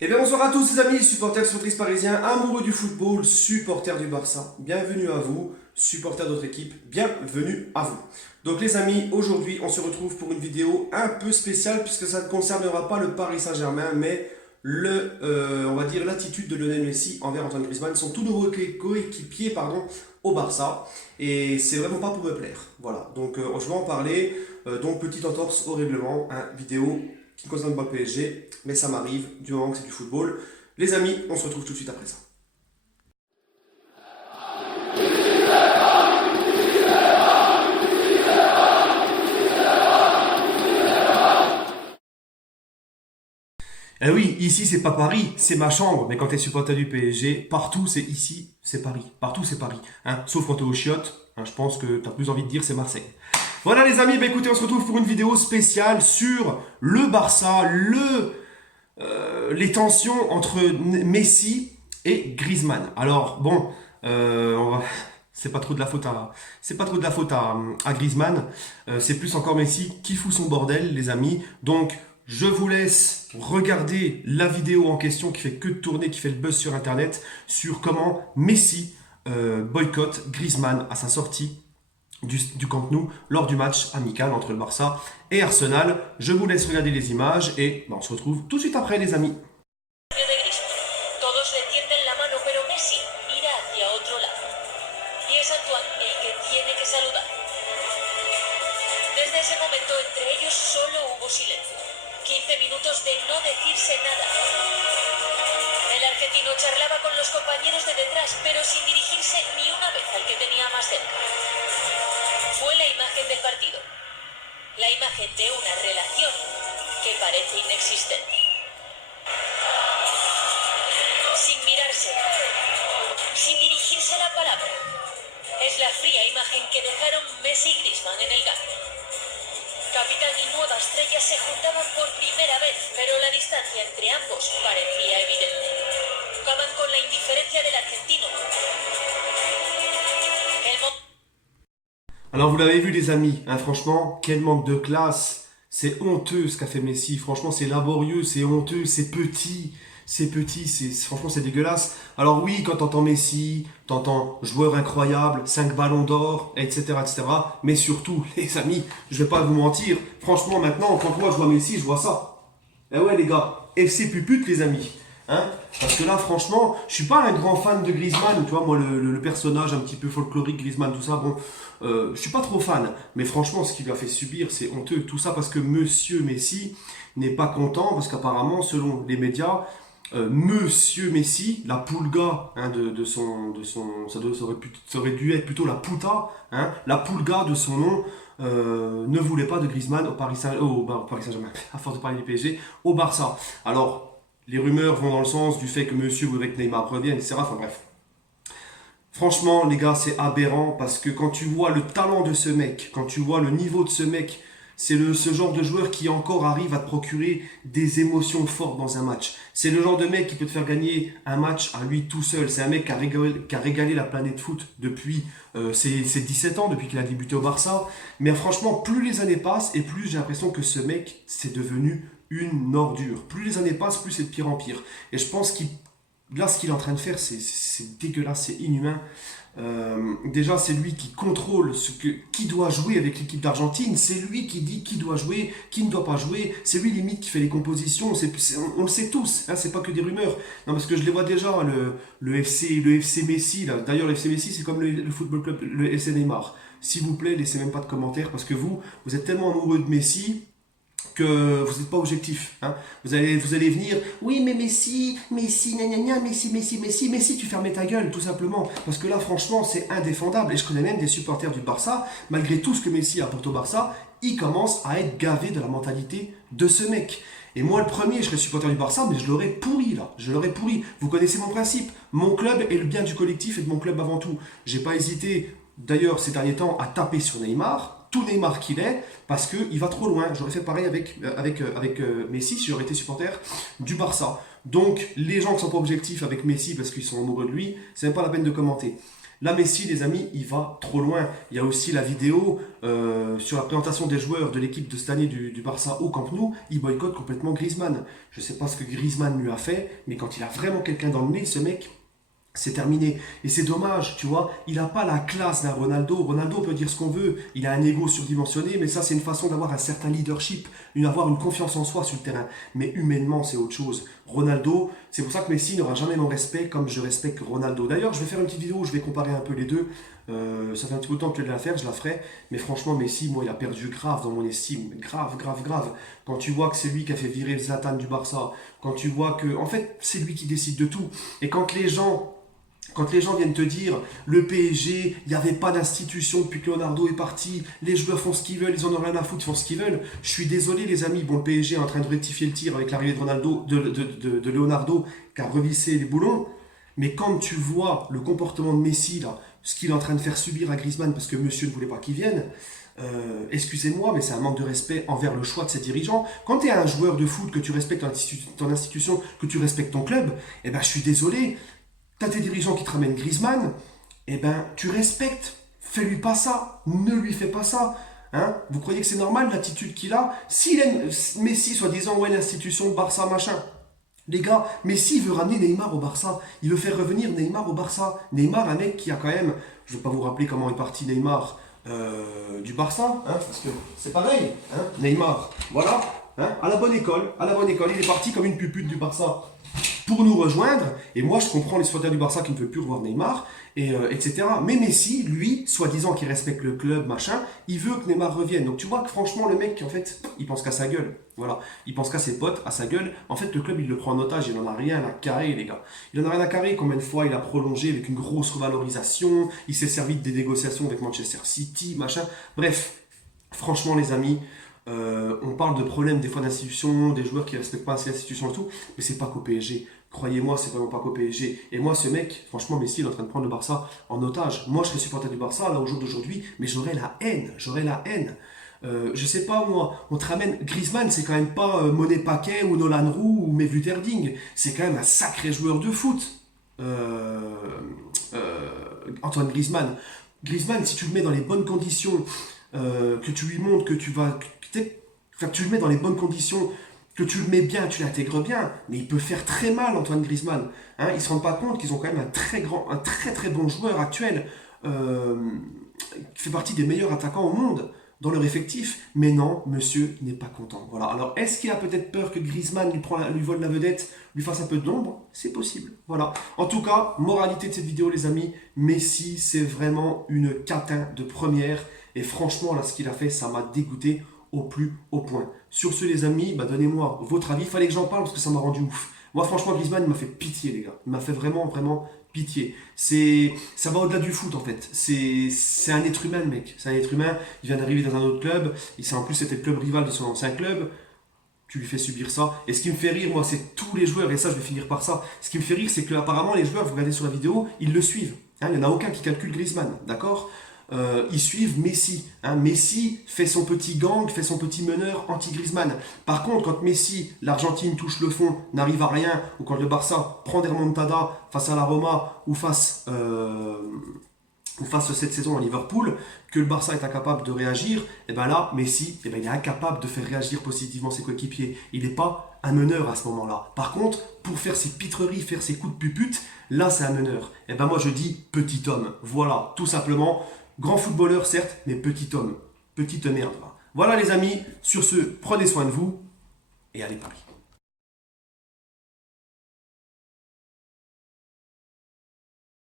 Eh bien bonsoir à tous les amis, supporters, supportrices parisiens, amoureux du football, supporters du Barça. Bienvenue à vous, supporters d'autres équipes, bienvenue à vous. Donc les amis, aujourd'hui on se retrouve pour une vidéo un peu spéciale puisque ça ne concernera pas le Paris Saint-Germain mais on va dire l'attitude de Lionel Messi envers Antoine Griezmann, son tout nouveau coéquipier au Barça. Et c'est vraiment pas pour me plaire. Voilà, donc je vais en parler. Donc petite entorse au règlement, vidéo qui ne concerne pas le PSG, mais ça m'arrive du moment que c'est du football. Les amis, on se retrouve tout de suite après ça. Eh oui, ici c'est pas Paris, c'est ma chambre, mais quand t'es supporter du PSG, partout c'est ici, c'est Paris. Partout c'est Paris. Hein. Sauf quand t'es aux chiottes, hein, je pense que t'as plus envie de dire c'est Marseille. Voilà les amis, bah écoutez, on se retrouve pour une vidéo spéciale sur le Barça, les tensions entre Messi et Griezmann. Alors bon, c'est pas trop de la faute à Griezmann. C'est plus encore Messi qui fout son bordel, les amis. Donc je vous laisse regarder la vidéo en question qui fait que de tourner, qui fait le buzz sur Internet, sur comment Messi boycotte Griezmann à sa sortie du Camp Nou lors du match amical entre le Barça et Arsenal. Je vous laisse regarder les images et on se retrouve tout de suite après les amis. De Griezmann. Todos le tienden la mano, pero Messi mira hacia otro lado. Y es Antoine el que tiene que saludar. Desde ese momento entre ellos solo hubo silencio. 15 minutos de no decirse nada. El argentino charlaba con los compañeros de detrás, pero sin dirigirse ni una vez al que tenía más cerca. Fue la imagen del partido. La imagen de una relación que parece inexistente. Sin mirarse, sin dirigirse la palabra. Es la fría imagen que dejaron Messi y Griezmann en el campo. Capitán y nueva estrella se juntaban por primera vez, pero la distancia entre ambos parecía evidente. Jugaban con la indiferencia del argentino. Alors vous l'avez vu les amis, hein, franchement, quel manque de classe. C'est honteux ce qu'a fait Messi. Franchement, c'est laborieux, c'est honteux, c'est petit, franchement c'est dégueulasse. Alors oui, quand t'entends Messi, t'entends joueur incroyable, 5 ballons d'or, etc., etc. Mais surtout, les amis, je vais pas vous mentir. Franchement, maintenant, quand moi je vois Messi, je vois ça. Eh ouais les gars, FC pupute les amis. Hein, parce que là, franchement, je suis pas un grand fan de Griezmann, tu vois, moi, le personnage un petit peu folklorique, Griezmann, tout ça, bon, je suis pas trop fan. Mais franchement, ce qu'il lui a fait subir, c'est honteux. Tout ça parce que Monsieur Messi n'est pas content, parce qu'apparemment, selon les médias, Monsieur Messi, la pulga hein, ça aurait dû être plutôt la puta, hein, la pulga de son nom, ne voulait pas de Griezmann au Paris Saint-Germain, à force de parler du PSG, au Barça. Alors, les rumeurs vont dans le sens du fait que monsieur voudrait que Neymar revienne, etc. Enfin bref. Franchement, les gars, c'est aberrant parce que quand tu vois le talent de ce mec, quand tu vois le niveau de ce mec, c'est ce genre de joueur qui encore arrive à te procurer des émotions fortes dans un match. C'est le genre de mec qui peut te faire gagner un match à lui tout seul. C'est un mec qui a régalé la planète foot depuis ses 17 ans, depuis qu'il a débuté au Barça. Mais franchement, plus les années passent et plus j'ai l'impression que ce mec, c'est devenu une ordure. Plus les années passent, plus c'est de pire en pire. Et je pense qu'il là, ce qu'il est en train de faire, c'est dégueulasse, c'est inhumain. Déjà, c'est lui qui contrôle qui doit jouer avec l'équipe d'Argentine. C'est lui qui dit qui doit jouer, qui ne doit pas jouer. C'est lui limite qui fait les compositions. On le sait tous. Hein, c'est pas que des rumeurs. Non, parce que je les vois déjà. Le FC Messi. D'ailleurs, le FC Messi, c'est comme le football club, le FC Neymar. S'il vous plaît, laissez même pas de commentaires parce que vous êtes tellement amoureux de Messi que vous n'êtes pas objectif. Hein. Vous allez venir, oui mais Messi, gna gna gna, Messi, tu fermais ta gueule tout simplement. Parce que là franchement c'est indéfendable. Et je connais même des supporters du Barça, malgré tout ce que Messi apporte au Barça, ils commencent à être gavés de la mentalité de ce mec. Et moi le premier, je serais supporter du Barça, mais je l'aurais pourri là. Je l'aurais pourri. Vous connaissez mon principe. Mon club est le bien du collectif et de mon club avant tout. J'ai pas hésité, d'ailleurs ces derniers temps, à taper sur Neymar, tout Neymar qu'il est, parce qu'il va trop loin. J'aurais fait pareil avec Messi si j'aurais été supporter du Barça. Donc, les gens qui sont pas objectifs avec Messi parce qu'ils sont amoureux de lui, c'est même pas la peine de commenter. Là, Messi, les amis, il va trop loin. Il y a aussi la vidéo sur la présentation des joueurs de l'équipe de cette année du Barça au Camp Nou. Il boycotte complètement Griezmann. Je ne sais pas ce que Griezmann lui a fait, mais quand il a vraiment quelqu'un dans le nez, ce mec, c'est terminé. Et c'est dommage, tu vois. Il n'a pas la classe d'un Ronaldo. Ronaldo peut dire ce qu'on veut. Il a un ego surdimensionné, mais ça, c'est une façon d'avoir un certain leadership, d'avoir une confiance en soi sur le terrain. Mais humainement, c'est autre chose. Ronaldo, c'est pour ça que Messi n'aura jamais mon respect comme je respecte Ronaldo. D'ailleurs, je vais faire une petite vidéo où je vais comparer un peu les deux. Ça fait un petit peu de temps que je vais la faire, je la ferai. Mais franchement, Messi, moi, il a perdu grave dans mon estime. Grave, grave, grave. Quand tu vois que c'est lui qui a fait virer Zlatan du Barça, quand tu vois que, en fait, c'est lui qui décide de tout. Et quand les gens viennent te dire le PSG, il n'y avait pas d'institution depuis que Leonardo est parti, les joueurs font ce qu'ils veulent, ils en ont rien à foutre, ils font ce qu'ils veulent. Je suis désolé les amis, bon le PSG est en train de rectifier le tir avec l'arrivée de Ronaldo, de Leonardo qui a revissé les boulons. Mais quand tu vois le comportement de Messi là, ce qu'il est en train de faire subir à Griezmann parce que monsieur ne voulait pas qu'il vienne, excusez-moi, mais c'est un manque de respect envers le choix de ses dirigeants. Quand tu es un joueur de foot, que tu respectes ton institution, que tu respectes ton club, eh ben je suis désolé. T'as tes dirigeants qui te ramènent Griezmann, eh ben tu respectes, fais-lui pas ça, ne lui fais pas ça. Hein, vous croyez que c'est normal l'attitude qu'il a? S'il aime Messi, soi-disant, ouais, l'institution Barça, machin. Les gars, Messi veut ramener Neymar au Barça. Il veut faire revenir Neymar au Barça. Neymar, un mec qui a quand même, je ne vais pas vous rappeler comment est parti Neymar du Barça, hein, parce que c'est pareil. Hein, Neymar, voilà, hein, à la bonne école, il est parti comme une pupute du Barça pour nous rejoindre. Et moi, je comprends les supporters du Barça qui ne veulent plus revoir Neymar, etc. Mais Messi, lui, soi-disant qui respecte le club, machin, il veut que Neymar revienne. Donc tu vois que franchement, le mec, en fait, il pense qu'à sa gueule. Voilà. Il pense qu'à ses potes, à sa gueule. En fait, le club, il le prend en otage. Il n'en a rien à carrer, les gars. Il n'en a rien à carrer. Combien de fois il a prolongé avec une grosse revalorisation. Il s'est servi des négociations avec Manchester City, machin. Bref, franchement, les amis, on parle de problèmes des fois d'institutions, des joueurs qui ne respectent pas assez l'institution et tout, mais c'est pas qu'au PSG. Croyez-moi, c'est vraiment pas qu'au PSG. Et moi, ce mec, franchement, Messi, il est en train de prendre le Barça en otage. Moi, je serais supporter du Barça, là, au jour d'aujourd'hui, mais j'aurais la haine. Je sais pas, moi, on te ramène. Griezmann, c'est quand même pas Monet Paquet ou Nolan Roux ou Mevlut Erding. C'est quand même un sacré joueur de foot. Antoine Griezmann. Griezmann, si tu le mets dans les bonnes conditions, que tu lui montres que tu vas. Que tu le mets dans les bonnes conditions, que tu le mets bien, tu l'intègres bien, mais il peut faire très mal Antoine Griezmann. Hein, ils ne se rendent pas compte qu'ils ont quand même un très bon joueur actuel, qui fait partie des meilleurs attaquants au monde dans leur effectif. Mais non, monsieur n'est pas content. Voilà. Alors, est-ce qu'il a peut-être peur que Griezmann lui vole la vedette, lui fasse un peu d'ombre? C'est possible. Voilà. En tout cas, moralité de cette vidéo, les amis, Messi, c'est vraiment une catin de première. Et franchement, là, ce qu'il a fait, ça m'a dégoûté au plus haut point. Sur ce, les amis, donnez-moi votre avis. Il fallait que j'en parle parce que ça m'a rendu ouf. Moi, franchement, Griezmann, il m'a fait pitié, les gars. Il m'a fait vraiment pitié. Ça va au-delà du foot, en fait. C'est un être humain, le mec. C'est un être humain. Il vient d'arriver dans un autre club. En plus, c'était le club rival de son ancien club. Tu lui fais subir ça. Et ce qui me fait rire, moi, c'est tous les joueurs. Et ça, je vais finir par ça. Ce qui me fait rire, c'est que apparemment, les joueurs, vous regardez sur la vidéo, ils le suivent. Hein, il n'y en a aucun qui calcule Griezmann. D'accord? Ils suivent Messi. Hein. Messi fait son petit gang, fait son petit meneur anti-Griezmann. Par contre, quand Messi, l'Argentine touche le fond, n'arrive à rien, ou quand le Barça prend des remontadas face à la Roma ou face cette saison à Liverpool, que le Barça est incapable de réagir, et bien là, Messi, il est incapable de faire réagir positivement ses coéquipiers. Il n'est pas un meneur à ce moment-là. Par contre, pour faire ses pitreries, faire ses coups de pupute, là c'est un meneur. Et ben moi je dis petit homme. Voilà, tout simplement. Grand footballeur, certes, mais petit homme. Petite merde. Voilà les amis, sur ce, prenez soin de vous et allez Paris.